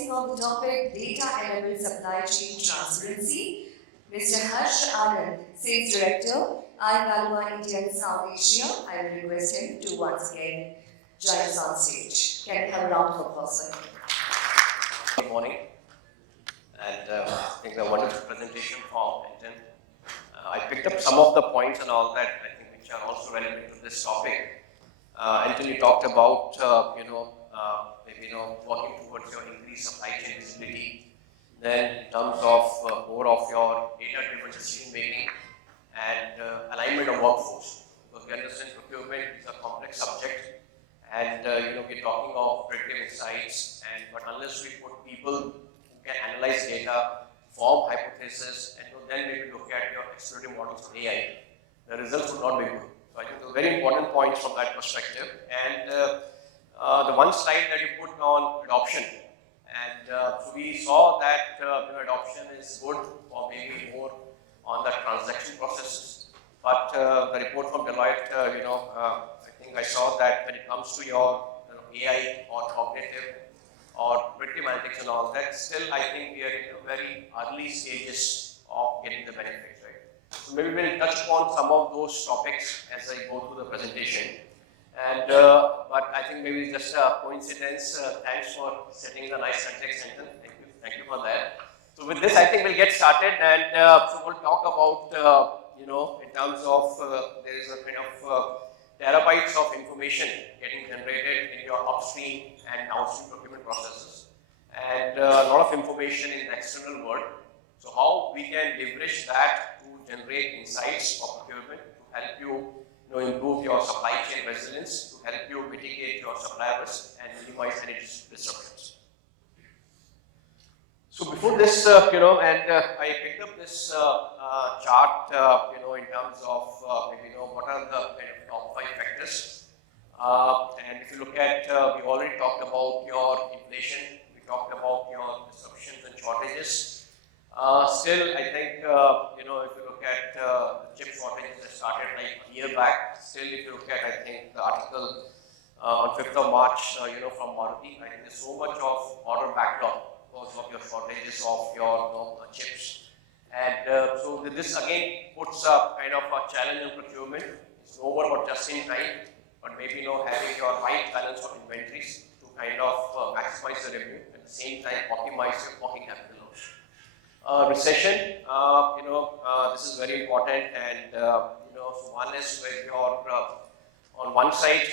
focusing on the topic data-enabled supply chain transparency. Mr. Harsh Anand, Sales Director, 𝗘𝗍𝗶𝗁𝗂𝗍. I will request him to once again join us on stage. Can we have a round of applause, sir? Good morning, and I think a wonderful presentation from Hinton. I picked up some of the points and all that I think which are also relevant to this topic. Until you talked about working towards your increased supply chain visibility, then in terms of more of your data-driven decision making and alignment of workforce. Because we understand procurement is a complex subject, and we're talking of predictive insights, but unless we put people who can analyze data, form hypotheses, and then maybe look at your explorative models of AI, the results would not be good. So I think those are very important points from that perspective. And the one slide that you put on adoption, and so we saw that adoption is good or maybe more on the transaction processes. But the report from Deloitte, I think I saw that when it comes to your AI or cognitive or predictive analytics and all that, still I think we are in very early stages of getting the benefits, right? So maybe we'll touch upon some of those topics as I go through the presentation. And but I think maybe just a coincidence. Thanks for setting the nice context, Hinton. Thank you for that. So with this, I think we'll get started, and so we'll talk about in terms of there is a kind of terabytes of information getting generated in your upstream and downstream procurement processes, and a lot of information in the external world. So how we can leverage that to generate insights for procurement to help you, improve your supply chain resilience, to help you mitigate your supply risk and minimize any disruptions. So before this, I picked up this chart, in terms of what are the kind of top 5 factors. And if you look at, we already talked about your inflation, we talked about your disruptions and shortages. Still, I think, if you look at the chip shortages that started like a year back, still if you look at, I think, the article on 5th of March, from Maruti, I think there's so much of order backlog because of your shortages of your chips. And so this again puts up kind of a challenge in procurement. It's no more about just in time, but maybe having your right balance of inventories to kind of maximize the revenue, at the same time optimize your working capital load. Recession, this is very important, and so one is where your on one side,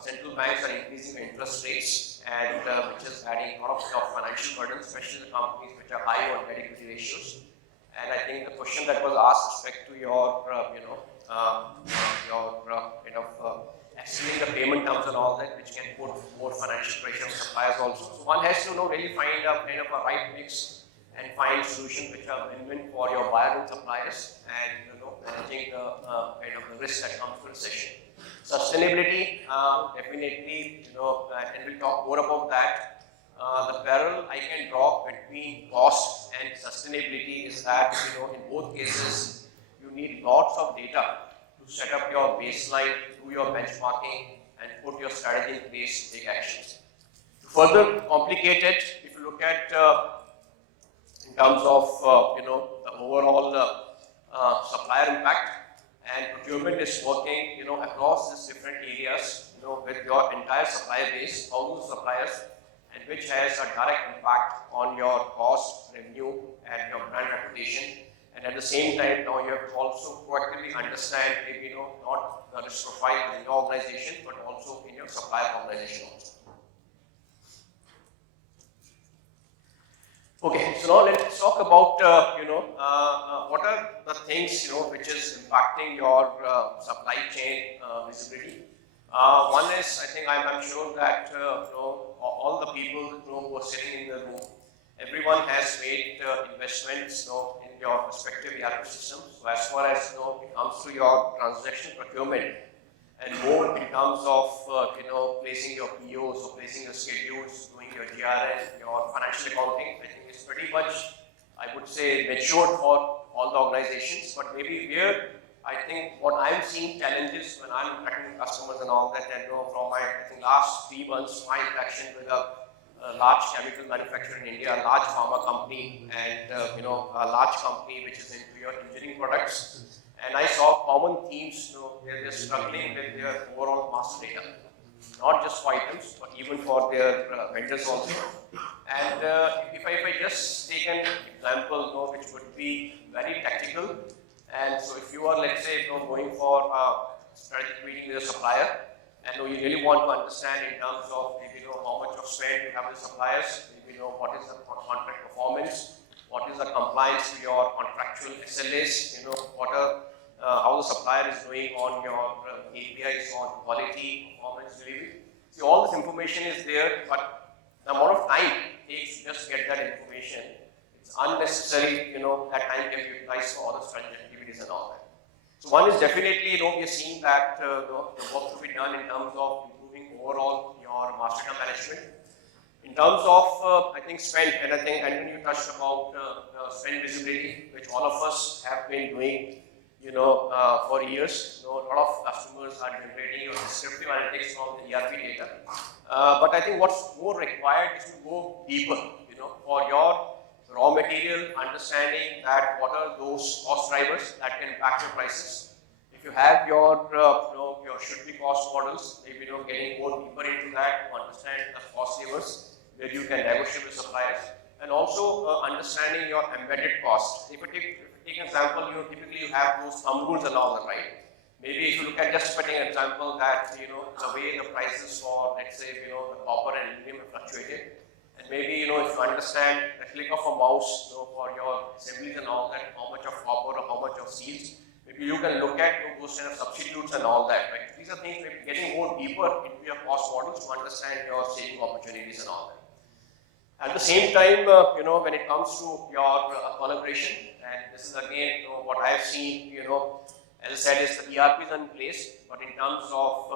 central banks are increasing the interest rates, and which is adding a lot of financial burden, especially the companies which are high on debt equity ratios. And I think the question that was asked with respect to your, extending the payment terms and all that, which can put more financial pressure on suppliers also. So one has to really find a kind of a right mix and find solutions which are win-win for your buyers and suppliers, and managing the kind of the risk that comes with recession. Sustainability, definitely, and we'll talk more about that. The parallel I can draw between cost and sustainability is that, in both cases, you need lots of data to set up your baseline, do your benchmarking, and put your strategy in place to take actions. To further complicate it, if you look at in terms of the overall supplier impact, and procurement is working across these different areas with your entire supplier base, thousands of suppliers, and which has a direct impact on your cost, revenue, and your brand reputation. And at the same time, now you have to also proactively understand maybe not the risk profile in your organization, but also in your supplier organization also. Okay, so now let's talk about what are the things which is impacting your supply chain visibility. One is, I think I'm sure that all the people who are sitting in the room, everyone has made investments in your respective ERP systems. So as far as it comes to your transaction procurement, and more in terms of placing your POs or placing your schedules, doing your GRN, your financial accounting, I think it's pretty much, I would say, matured for all the organizations. But maybe here, I think what I'm seeing challenges when I'm interacting with customers and all that, and from my last 3 months, my interaction with a large chemical manufacturer in India, a large pharma company, and a large company which is into your engineering products. And I saw common themes. They're struggling with their overall master data, not just for items, but even for their vendors also. And if I just take an example, which would be very tactical, and so if you are, let's say, going for a strategic meeting with a supplier, and you really want to understand in terms of how much of spend you have with suppliers, what is the contract performance, what is the compliance to your contractual SLAs, how the supplier is doing on your KPIs on quality, performance, delivery. See, all this information is there, but the amount of time it takes to just get that information, it's unnecessary, that time can be utilized for other strategic activities and all that. So one is definitely, we are seeing that the work to be done in terms of improving overall your master data management. In terms of, I think, spend, and I think you touched about spend visibility, which all of us have been doing, for years. A lot of customers are generating your descriptive analytics from the ERP data. But I think what's more required is to go deeper, for your raw material, understanding that what are those cost drivers that can impact your prices. If you have your should-be cost models, maybe getting more deeper into that to understand the cost levers where you can negotiate with suppliers, and also understanding your embedded cost. If you take an example, typically you have those thumb rules and all that, right? Maybe if you look at just putting an example that the way the prices for, let's say, the copper and aluminum have fluctuated. And maybe, if you understand the click of a mouse, for your assemblies and all that, how much of copper or how much of seals, maybe you can look at those kind of substitutes and all that, right? These are things maybe getting more deeper into your cost models to understand your saving opportunities and all that. At the same time, when it comes to your collaboration, and this is again what I have seen, as I said, is the ERP is in place, but in terms of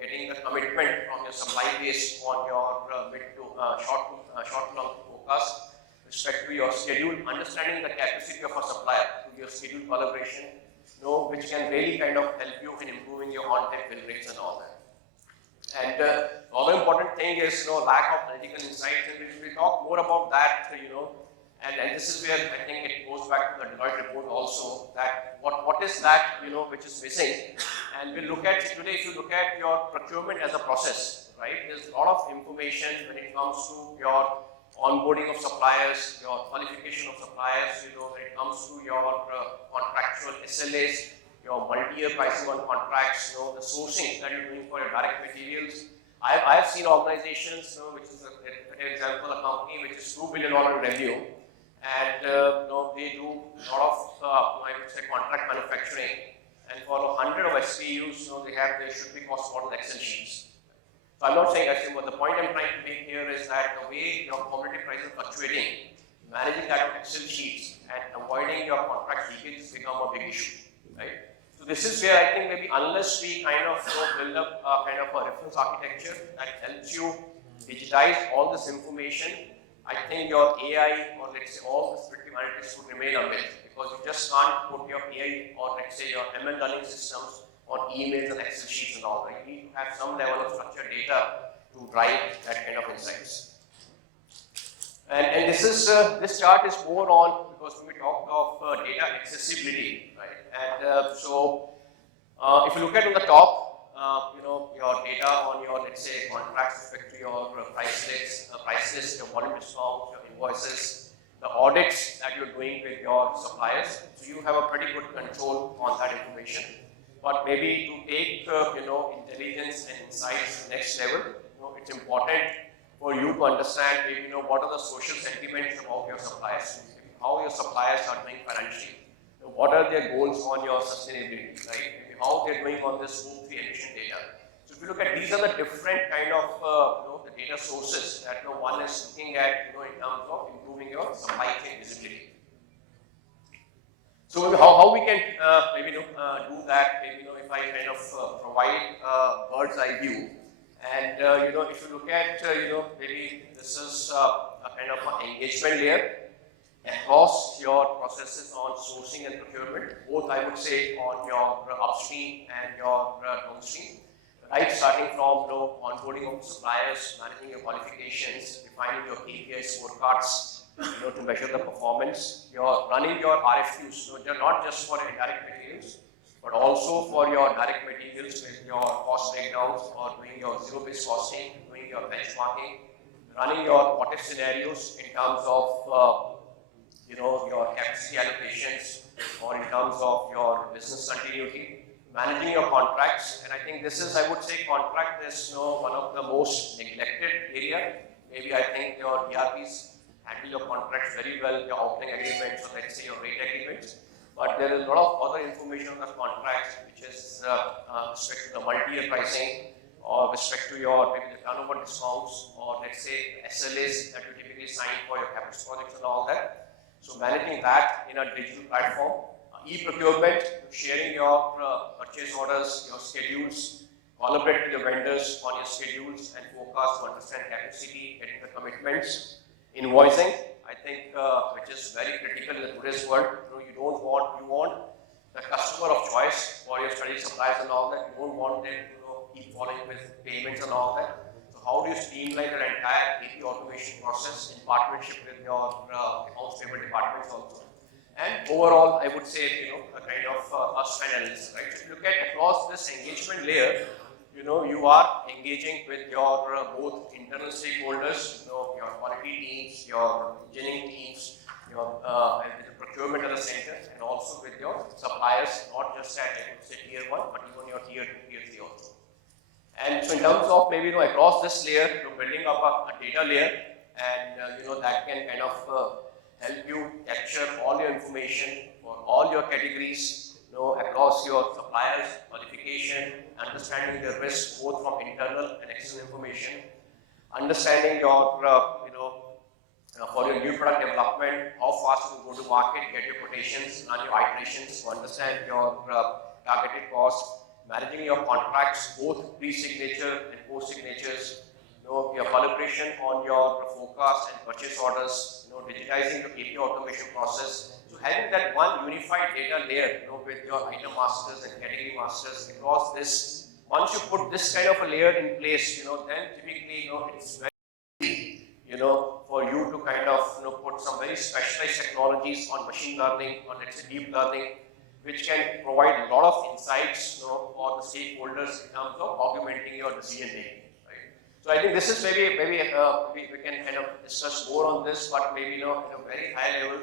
getting the commitment from your supply base on your mid to short-term forecast, respect to your schedule, understanding the capacity of a supplier to your schedule collaboration, which can really kind of help you in improving your on-time fill rates and all that. And the other important thing is lack of analytical insights, and we'll talk more about that, and this is where I think it goes back to the Deloitte report also, that what is that which is missing. And we'll look at today, if you look at your procurement as a process, right, there's a lot of information when it comes to your onboarding of suppliers, your qualification of suppliers, when it comes to your contractual SLAs, your multi-year pricing on contracts, the sourcing that you're doing for your direct materials. I have seen organizations, which is, for example, a company which is $2 billion in revenue, and they do a lot of, I would say, contract manufacturing, and for 100 of SKUs, they have their should-be cost model Excel sheets. So I'm not saying actually, but the point I'm trying to make here is that the way your commodity prices are fluctuating, managing that on Excel sheets and avoiding your contract leakage has become a big issue, right? So this is where I think maybe unless we kind of build up kind of a reference architecture that helps you digitize all this information, I think your AI or let's say all the predictive analytics would remain a myth, because you just can't put your AI or let's say your ML learning systems on emails and Excel sheets and all that. You need to have some level of structured data to drive that kind of insights. And this chart is more on, because when we talked of data accessibility, right? And so if you look at on the top, your data on your, let's say, contracts with respect to your price list, your volume discounts, your invoices, the audits that you're doing with your suppliers. So you have a pretty good control on that information. But maybe to take, intelligence and insights to the next level, it's important for you to understand maybe, what are the social sentiments about your suppliers, how your suppliers are doing financially, what are their goals on your sustainability, right? Maybe how they're doing on this Scope 3 emission data. So if you look at these are the different kind of the data sources that one is looking at in terms of improving your supply chain visibility. So how we can do that? Maybe if I kind of provide a bird's eye view, and if you look at maybe this is a kind of an engagement layer across your processes on sourcing and procurement, both I would say on your upstream and your downstream, right? Starting from onboarding of suppliers, managing your qualifications. If defining your KPI scorecards, to measure the performance. You're running your RFQs, they're not just for indirect materials, but also for your direct materials with your cost breakdowns or doing your zero-based costing, doing your benchmarking, running your what-if scenarios in terms of your capacity allocations or in terms of your business continuity, managing your contracts. And I think this is, I would say, contract is one of the most neglected area. Maybe I think your ERPs handle your contracts very well, your outline agreements, or let's say your rate agreements. But there is a lot of other information on the contracts, which is respect to the multi-year pricing, or respect to your maybe the turnover discounts, or let's say SLAs that you typically sign for your capex projects and all that. So managing that in a digital platform, e-procurement, sharing your purchase orders, your schedules, collaborate with your vendors on your schedules and forecast to understand capacity, getting the commitments, invoicing, I think, which is very critical in today's world. You want the customer of choice for your study supplies and all that. You don't want them to keep following with payments and all that. How do you streamline your entire AP automation process in partnership with your accounts payable departments also? And overall, I would say, a kind of analysis, right? If you look at across this engagement layer, you are engaging with your both internal stakeholders, your quality teams, your engineering teams, your and with the procurement at the center, and also with your suppliers, not just at, I would say, tier 1, but even your tier 2, tier 3 also. And so in terms of maybe across this layer, you're building up a data layer, and that can kind of help you capture all your information for all your categories, across your suppliers, qualification, understanding the risk both from internal and external information, understanding your for your new product development, how fast you go to market, get your quotations, run your iterations to understand your targeted cost. Managing your contracts, both pre-signature and post-signatures, your collaboration on your forecast and purchase orders, digitizing your AP automation process. So having that one unified data layer, with your item masters and category masters across this, once you put this kind of a layer in place, then typically, it's very easy, for you to kind of, put some very specialized technologies on machine learning, on let's say deep learning, which can provide a lot of insights for the stakeholders in terms of augmenting your decision making. Right? So I think this is maybe we can kind of discuss more on this, but maybe at a very high level,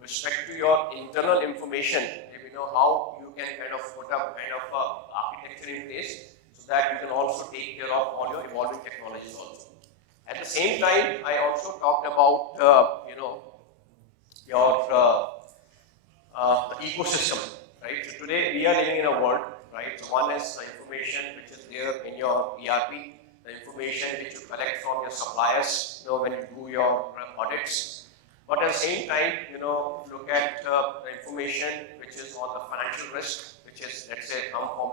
with respect to your internal information, maybe how you can kind of put up kind of architecture in place so that you can also take care of all your evolving technologies also. At the same time, I also talked about your the ecosystem, right? So today we are living in a world, right? So one is the information which is there in your ERP, the information which you collect from your suppliers, when you do your audits. But at the same time, look at the information which is on the financial risk, which is, let's say, come from,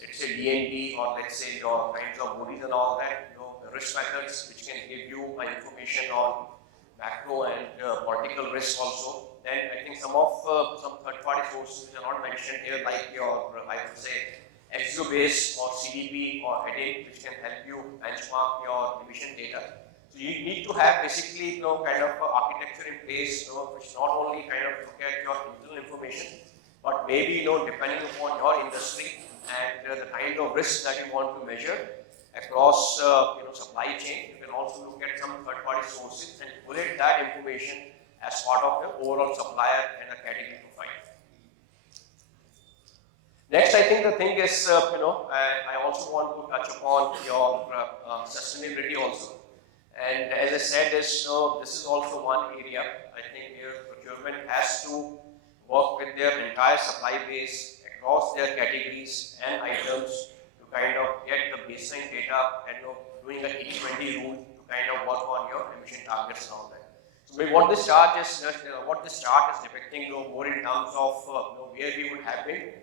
let's say, DNB, or let's say your kinds of bodies and all that, the risk methods which can give you information on macro and political risk also. Then I think some third-party sources which are not mentioned here, like your, I would say, 𝗘𝗍𝗍𝗍 or CDP or HEDIC, which can help you benchmark your emission data. So you need to have basically, kind of architecture in place, which not only kind of look at your internal information, but maybe, depending upon your industry and the kind of risk that you want to measure across, supply chain, you can also look at some third-party sources and collect that information as part of the overall supplier and the category profile. Next, I think the thing is, I also want to touch upon your sustainability also. And as I said, this is also one area I think where procurement has to work with their entire supply base across their categories and items to kind of get the baseline data and doing an 80-20 rule to kind of work on your emission targets and all that. So what this chart is depicting more in terms of where we would have been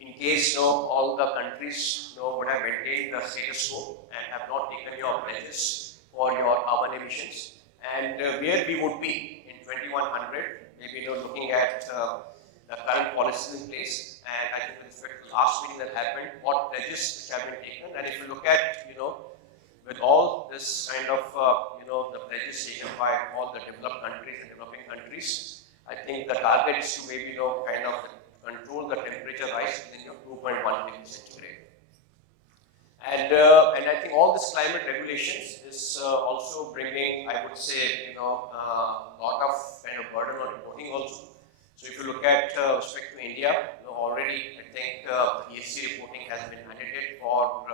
in case all the countries would have maintained the status quo and have not taken your pledges for your carbon emissions, and where we would be in 2100, maybe looking at the current policies in place, and I think with respect to the last meeting that happened, what pledges which have been taken, and if you look at with all this kind of, the pledges taken by all the developed countries and developing countries, I think the target is to maybe, kind of control the temperature rise within your 2.1 degrees centigrade. And I think all this climate regulations is also bringing, I would say, a lot of kind of burden on reporting also. So if you look at respect to India, already I think the ESG reporting has been mandated for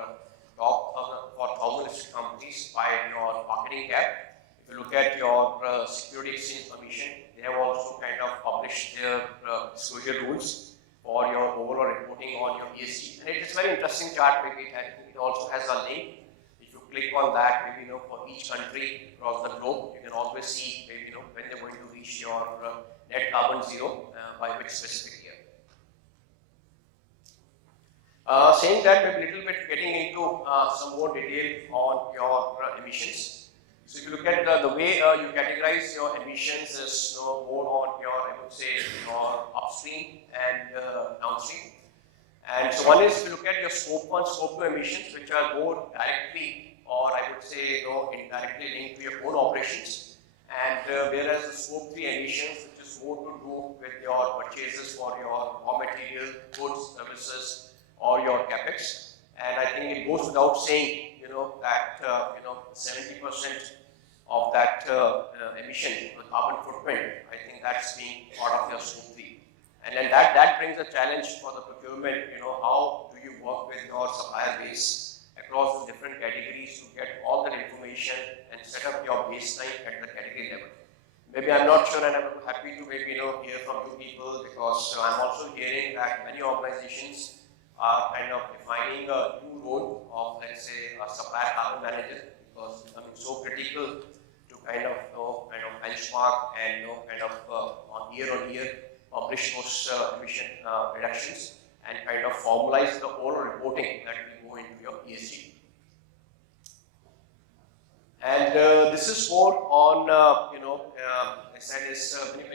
top for 1,000 listed companies by your marketing gap. If you look at your Security Exchange Commission, they have also kind of published their disclosure rules for your overall reporting on your ESG. And it is a very interesting chart. Maybe it also has a link. If you click on that, maybe for each country across the globe, you can always see maybe when they're going to reach your net carbon zero by which specific year. Saying that, maybe a little bit getting into some more detail on your emissions. So if you look at the way you categorize your emissions is more on your, I would say, your upstream and downstream. And so one is, if you look at your scope 1, scope 2 emissions, which are more directly, or I would say, indirectly linked to your own operations. And whereas the scope 3 emissions, which is more to do with your purchases for your raw material, goods, services, or your capex. And I think it goes without saying, that 70% of that emission, the carbon footprint, I think that's being part of your scope 3. And then that brings a challenge for the procurement. How do you work with your supplier base across the different categories to get all that information and set up your baseline at the category level? Maybe I'm not sure, and I'm happy to maybe hear from you people, because I'm also hearing that many organizations are kind of defining a new role of, let's say, a supplier carbon manager, because it's becoming so critical to kind of benchmark and on year publish those emission reductions and kind of formalize the overall reporting that will go into your ESG. And this is more on, I said, is when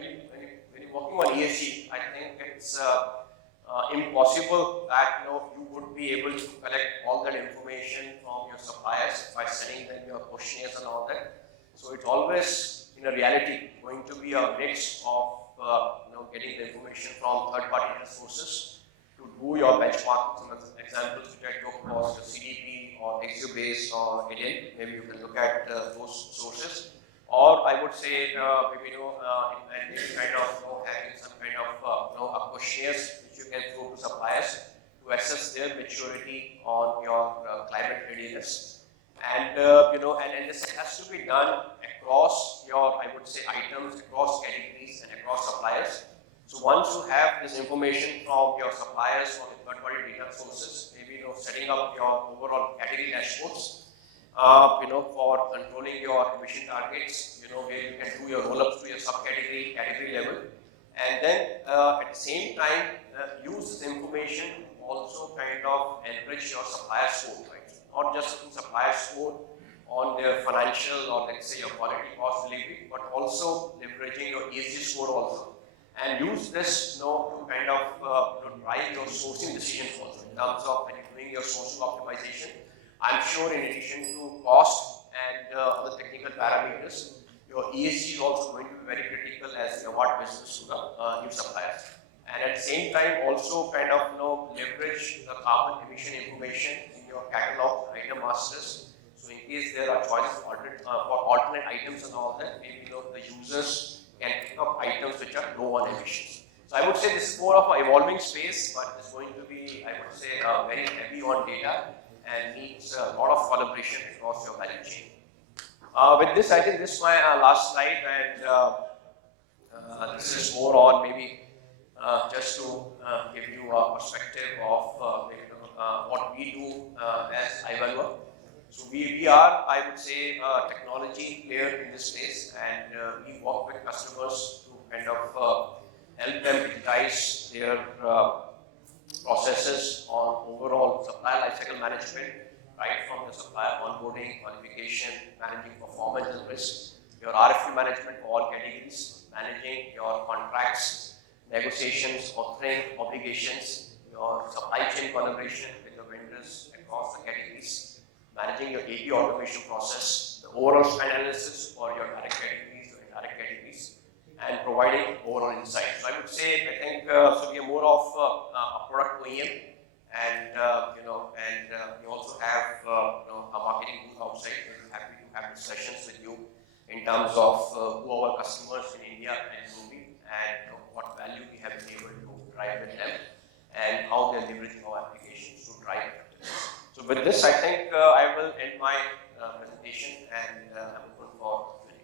you're working on ESG, I think it's impossible that you would be able to collect all that information from your suppliers by sending them your questionnaires and all that. So it's always, in a reality, going to be a mix of getting the information from third-party sources to do your benchmarking. Some examples which I took was the CDP or XU-based or Alien. Maybe you can look at those sources. Or I would say maybe kind of having some kind of questionnaires which you can throw to suppliers to assess their maturity on your climate readiness. And and this has to be done across your, I would say, items, across categories and across suppliers. So once you have this information from your suppliers or the third-party data sources, maybe setting up your overall category dashboards, for controlling your emission targets, where you can do your roll-ups to your subcategory, category level, and then at the same time use this information to also kind of enrich your supplier score, right? Not just in supplier score on their financial or, let's say, your quality cost delivery, but also leveraging your ESG score also, and use this to kind of drive your sourcing decisions also in terms of when you're doing your sourcing optimization. I'm sure in addition to cost and other technical parameters, your ESG is also going to be very critical as you award business to the new suppliers. And at the same time, also kind of leverage the carbon emission information in your catalog item masters. So in case there are choices for alternate items and all that, maybe the users can pick up items which are low on emissions. So I would say this is more of an evolving space, but it's going to be, I would say, very heavy on data and needs a lot of collaboration across your value chain. With this, I think this is my last slide, and this is more on maybe just to give you a perspective of what we do as Ivalua. So we are, I would say, a technology player in this space, and we work with customers to kind of help them digitize their processes on overall supply lifecycle management, right from the supplier onboarding, qualification, managing performance and risks, your RFQ management for all categories, managing your contracts, negotiations, authoring obligations, your supply chain collaboration with the vendors across the categories, managing your AP automation process, the overall spend analysis for your direct categories, your indirect categories, and providing overall insights. So I would say, I think, so we are more of a product OEM, and we also have a marketing booth outside. We're happy to have discussions with you in terms of who our customers in India and globally, and what value we have been able to drive with them, and how they're leveraging our applications to drive effectiveness. So with this, I think I will end my presentation, and I'm open for Q&A.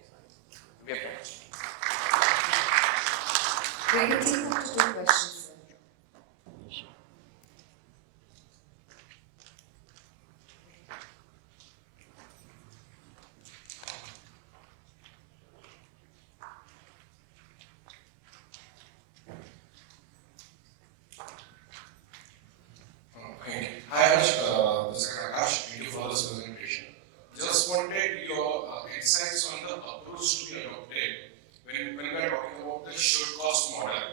We have questions. We can take up to 2 questions. Hi Harsh, this is Harsh. Thank you for this presentation. Just wanted your insights on the approach to be adopted when we are talking about the should-cost model.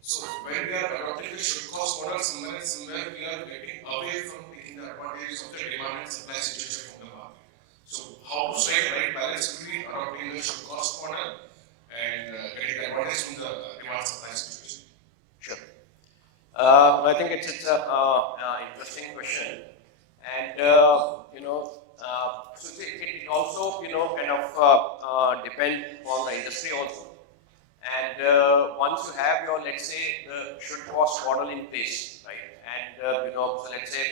So when we are adopting the should-cost model, somewhere we are getting away from taking the advantages of the demand and supply situation from the market. So how to strike the right balance between adopting the should-cost model and getting the advantage from the demand-supply situation? Sure. I think it's an interesting question, and so it also kind of depend on the industry also. And once you have your, let's say, the should-cost model in place, right? And so let's say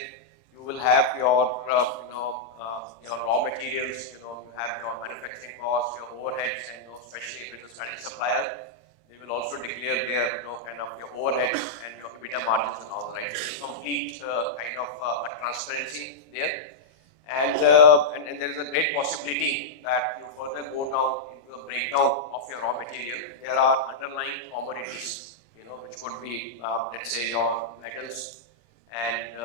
you will have your your raw materials, you have your manufacturing costs, your overheads, and especially if it's a strategic supplier, they will also declare their kind of your overheads and your EBITDA margins and all, right? So complete kind of a transparency there, and there is a great possibility that you further go down into the breakdown of your raw material. There are underlying commodities, which could be let's say your metals, and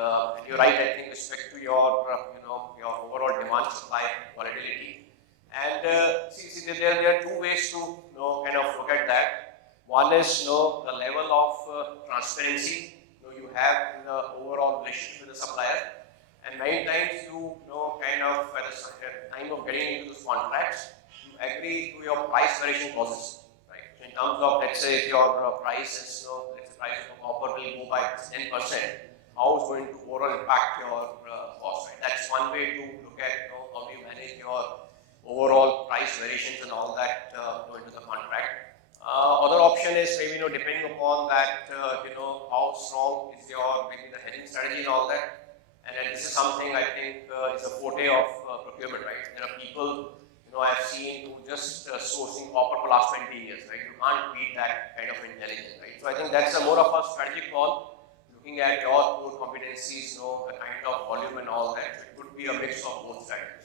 you're right. I think with respect to your your overall demand supply volatility, and see there are 2 ways to kind of look at that. One is the level of transparency you have in the overall relationship with the supplier, and many times you kind of at the time of getting into those contracts, you agree to your price variation clauses, right? So in terms of, let's say, if your price is let's say price of copper will go by 10%, how is going to overall impact your cost, right? That's one way to look at how do you manage your overall price variations and all that into the contract. Other option is maybe depending upon that how strong is your maybe the hedging strategy and all that, and then this is something I think is a forte of procurement, right? There are people I've seen who just sourcing copper for last 20 years, right? You can't beat that kind of intelligence, right? So I think that's a more of a strategic call, looking at your core competencies, the kind of volume and all that. So it could be a mix of both sides.